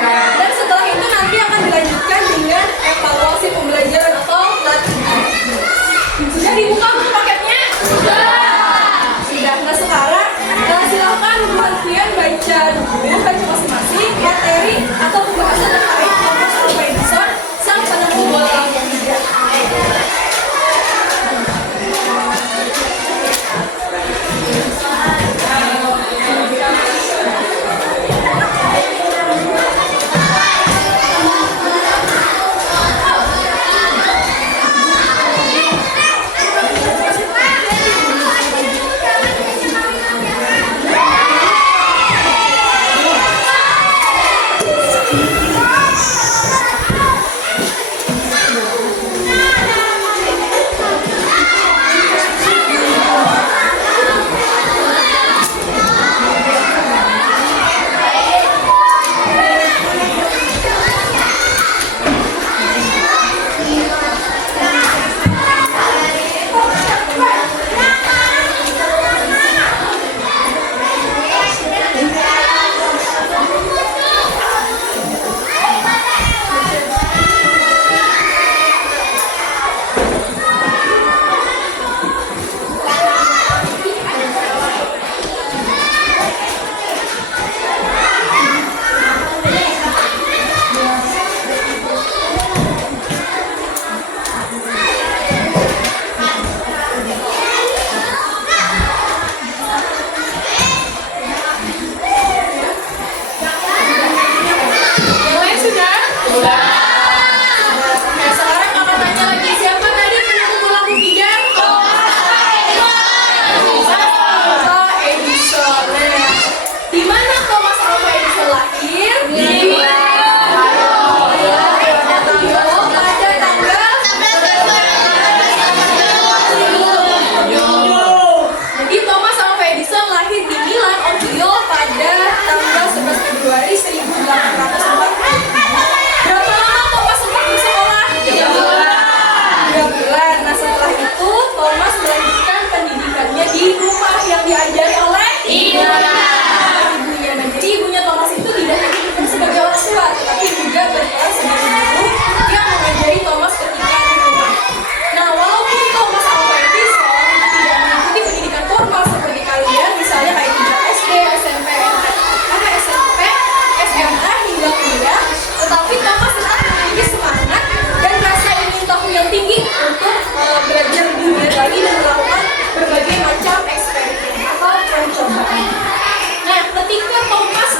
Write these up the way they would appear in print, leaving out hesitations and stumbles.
Dan setelah itu nanti akan dilanjutkan dengan evaluasi pembelajaran atau latihan. Sudah dibuka belum paketnya? Sudah. Nah sekarang silahkan perhatian baca dulu, baca masing-masing materi atau pembahasan terkait Thomas Alva Edison, sang penemu bola lampu hijau.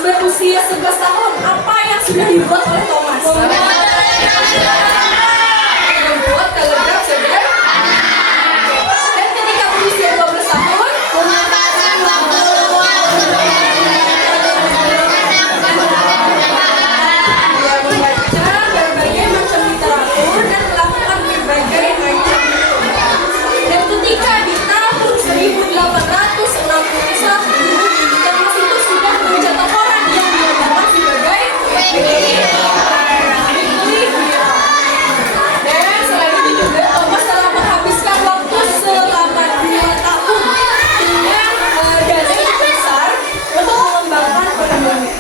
Berusia 11 tahun, apa yang sudah dibuat oleh Thomas? Membuat telegraf sederhana. Dan ketika berusia 12 tahun, memanfaatkan waktu luang untuk membaca berbagai macam literatur dan melakukan berbagai macam metode. Dan ketika di tahun 1861 dan selain itu juga Thomas telah menghabiskan waktu selama 2 tahun dengan dana yang besar untuk mengembangkan penemuannya.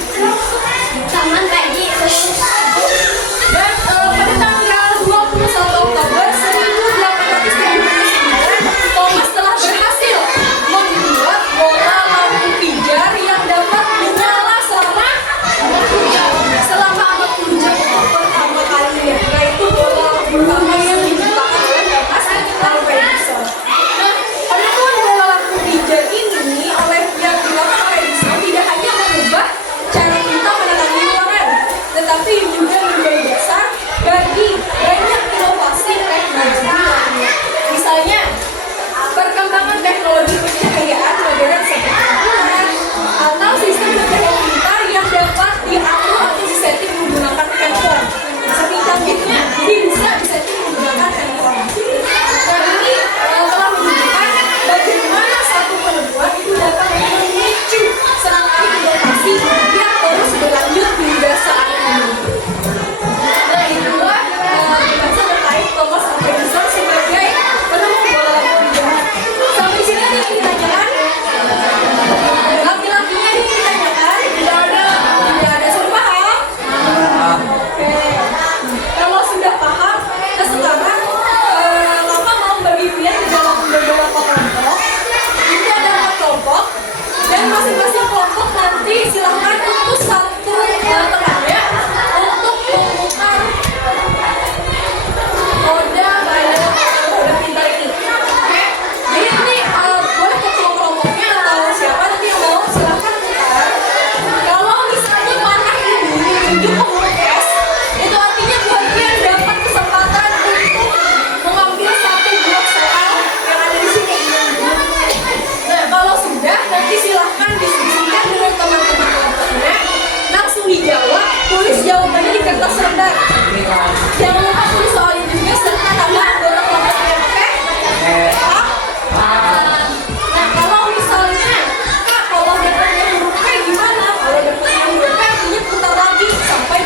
Dan pada tanggal 21 Oktober 1879 Thomas telah berhasil membuat bola lampu pijar yang dapat menyala selama 40 jam pertama kalinya, yaitu bola pertama yang diciptakan oleh Thomas Alva Edison. Nah, penemuan bola lampu pijar ini yang dilakukan oleh Edison tidak hanya mengubah cara kita menerangi ruangan, tetapi menunjuk ke huruf S, itu artinya buat kalian dapat kesempatan untuk mengambil satu blok soal yang ada di sini. Nah, kalau sudah, nanti silahkan diskusikan dengan teman-teman kelompoknya, langsung dijawab, tulis jawabannya di kertas lembar. Jangan lupa tulis soalnya juga serta nama anggota kelompoknya, oke? Nah, kalau misalnya, Kak, kalau dapetnya huruf P gimana? Kalau dapetnya huruf P, artinya putar lagi sampai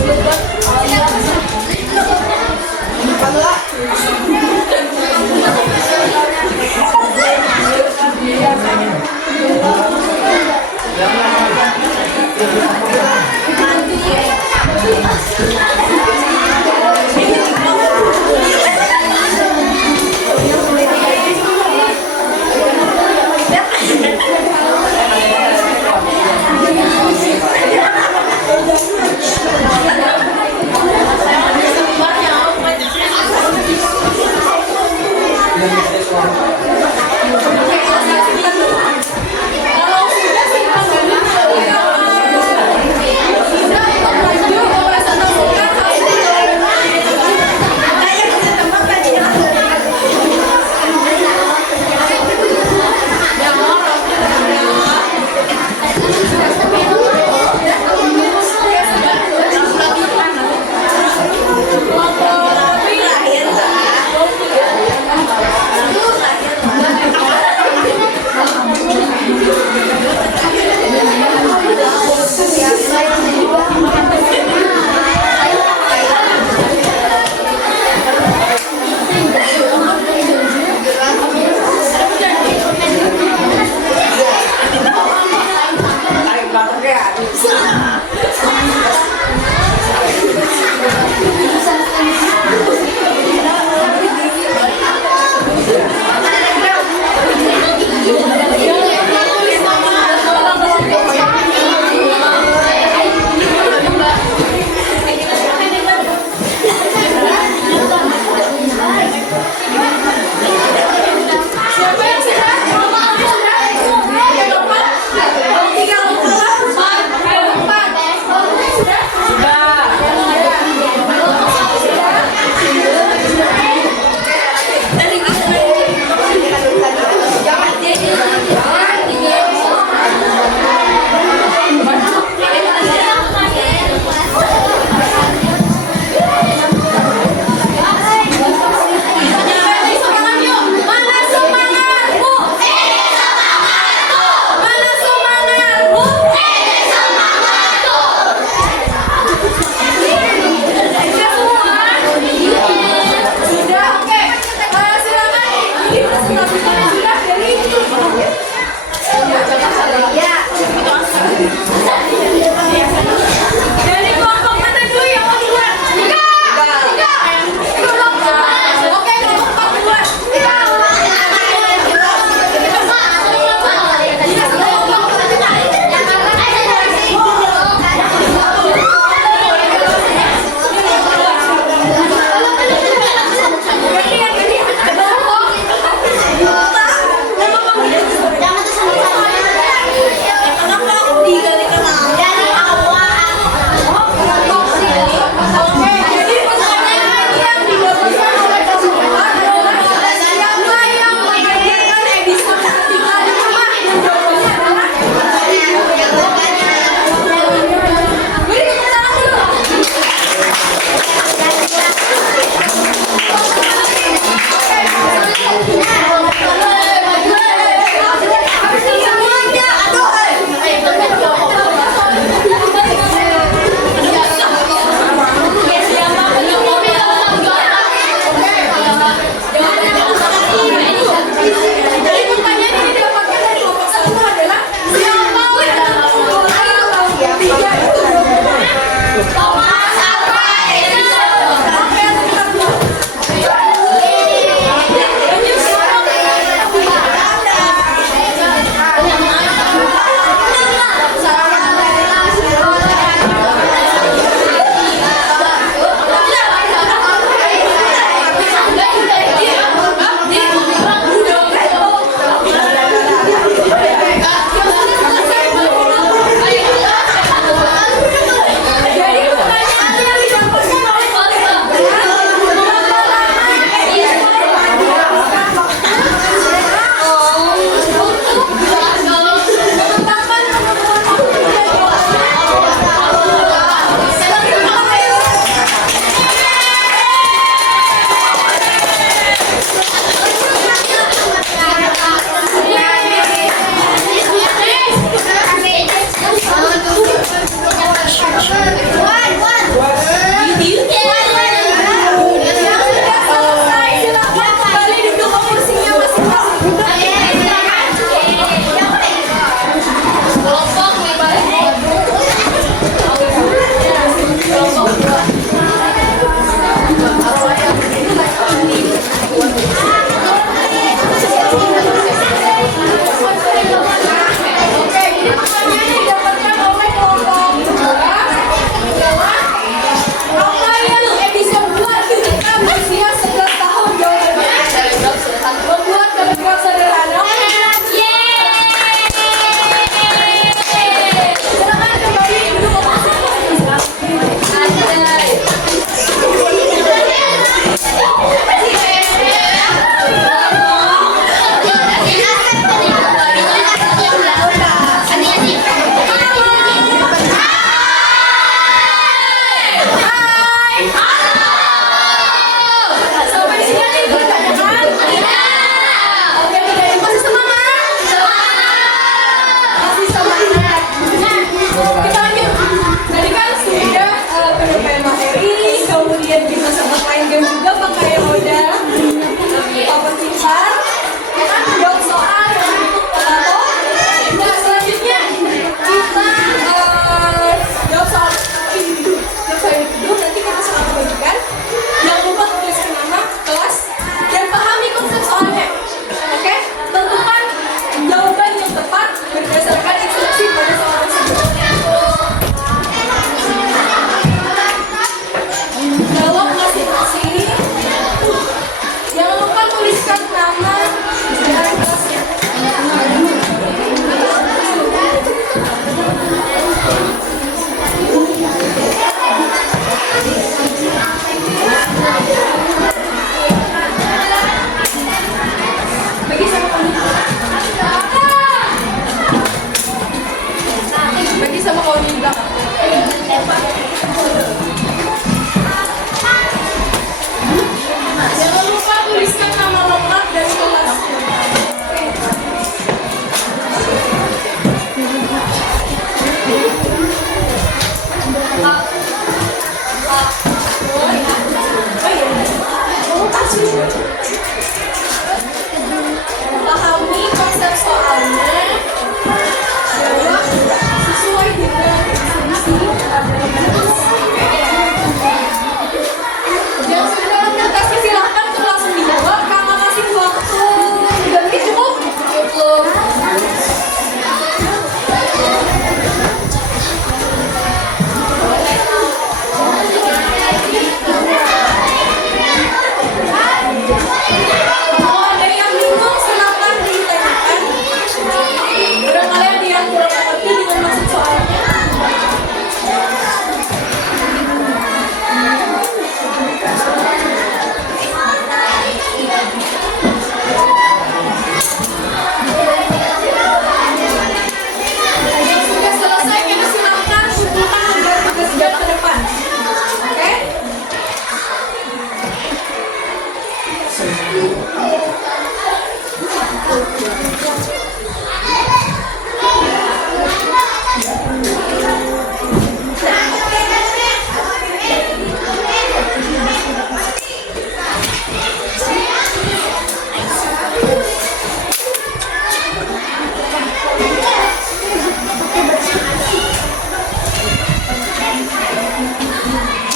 Sudah untuk maju pemeriksaan tatap muka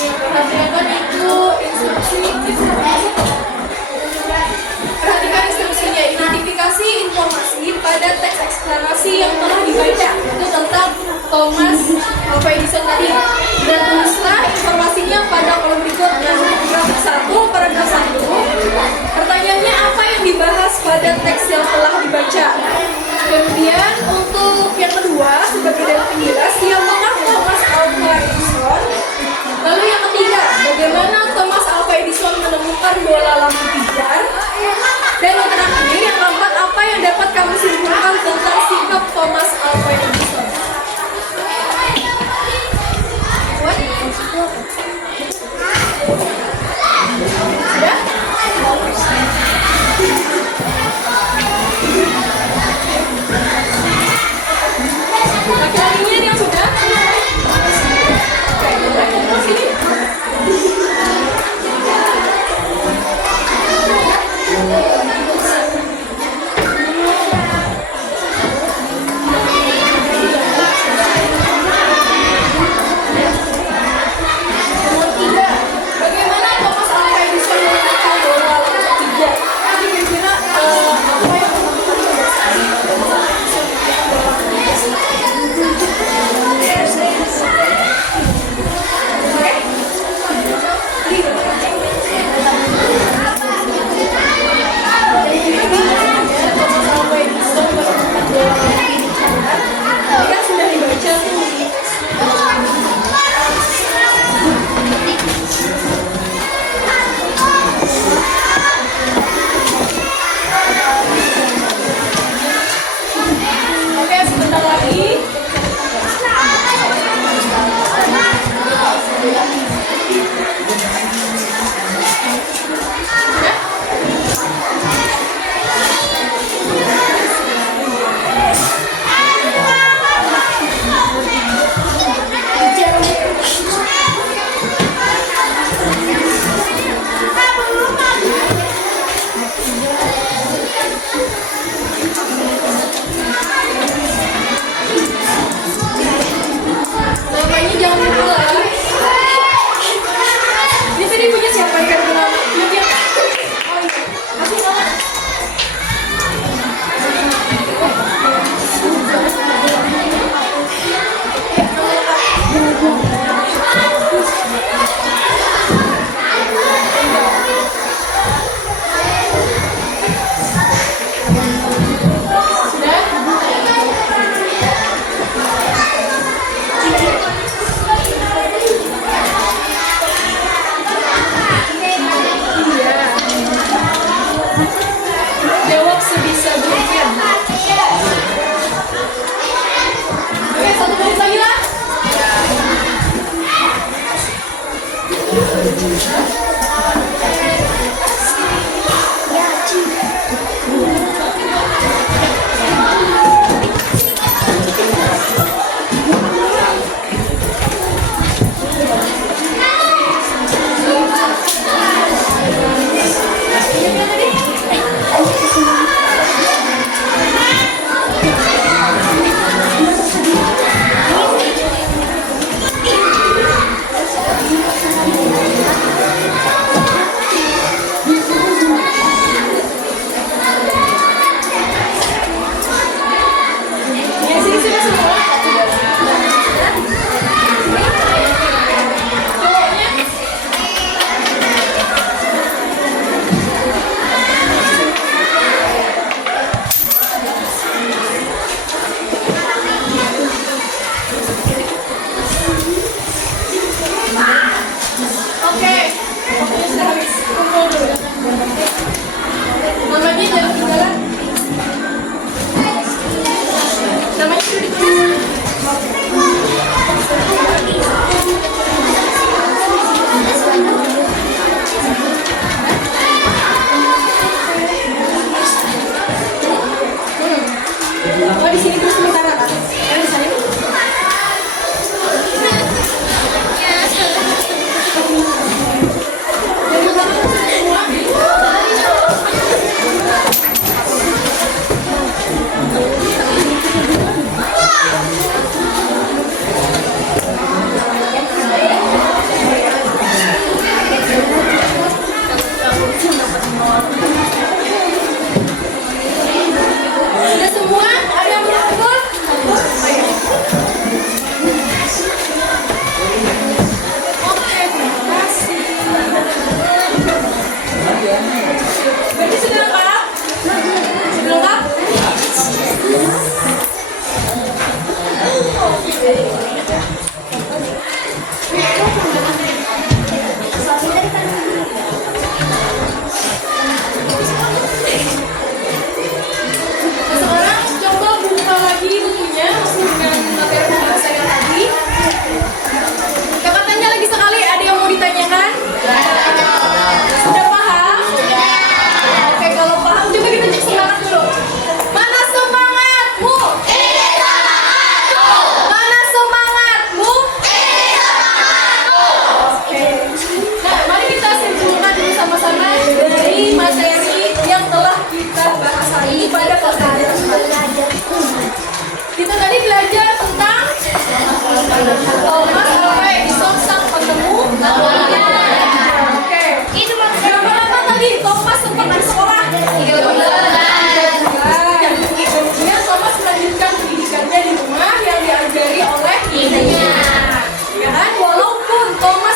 Perhatikan itu instruksi. Perhatikan instruksinya. Identifikasi informasi pada teks eksplanasi yang telah dibaca. Itu tentang Thomas Alva Edison tadi. Dan tulislah informasinya pada kolom berikutnya. Grafik 1, paragraf 1. Pertanyaannya apa yang dibahas pada teks yang telah dibaca. Kemudian untuk yang kedua, sebagai dalil penjelas, siapakah Thomas Alva Edison? Lalu yang ketiga, bagaimana Thomas Alva Edison menemukan bola lampu pijar? Dan yang terakhir, yang keempat, apa yang dapat kamu simpulkan tentang sikap Thomas Alva Edison? Sudah? Laki-lakinya yang sudah? Oke, boleh. Sini. Bagaimana Thomas Alva Edison menemukan bola lampu pijar? Ini kira-kira apa yang kan sudah dibaca nih. Oke, sebentar lagi. Namanya jangan lupa lah. Ini tadi punya siapa yang kasih nama? Punya. Oh iya. Kasih nama. Jawab sebisa mungkin. Oke, 1 menit lagi lah.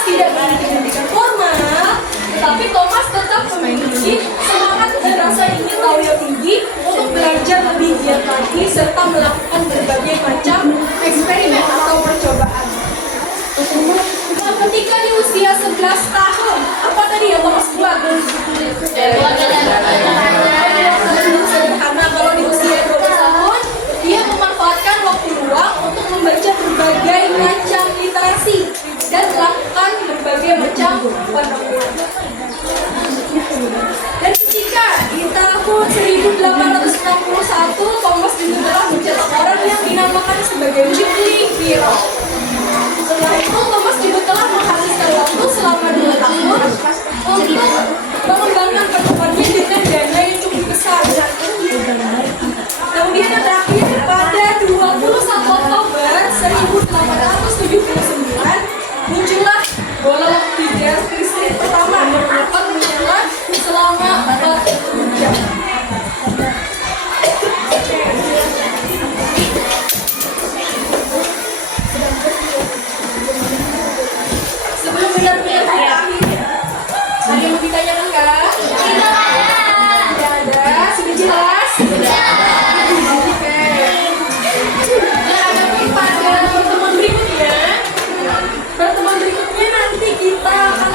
tidak berhenti formal, tetapi Thomas tetap memiliki semangat dan rasa ingin tahu yang tinggi untuk belajar lebih giat lagi serta melakukan berbagai macam eksperimen atau percobaan. Nah, ketika di usia 11 tahun, apa tadi yang Thomas buat? Karena kalau di usia 12 tahun, dia memanfaatkan waktu luang untuk membaca berbagai macam literasi dan melakukan berbagai macam penemuan. Dan ketika di tahun 1861, Thomas juga telah menjadi orang yang dinamakan sebagai Jubilee Hero. Setelah itu, Thomas juga telah menghabiskan waktu selama 2 tahun untuk mengembangkan penemuannya dengan dana yang cukup besar. Kemudian yang terakhir, pada 21 Oktober 1879, muncullah bola hidrogen listrik pertama yang dapat menyala selama 40 jam. Sebelum benar-benar terakhir, ada yang mau ditanyakan kak? Tidak ada. Sudah jelas? Oke. Dan ada pada pertemuan berikutnya. Pertemuan berikutnya nanti kita akan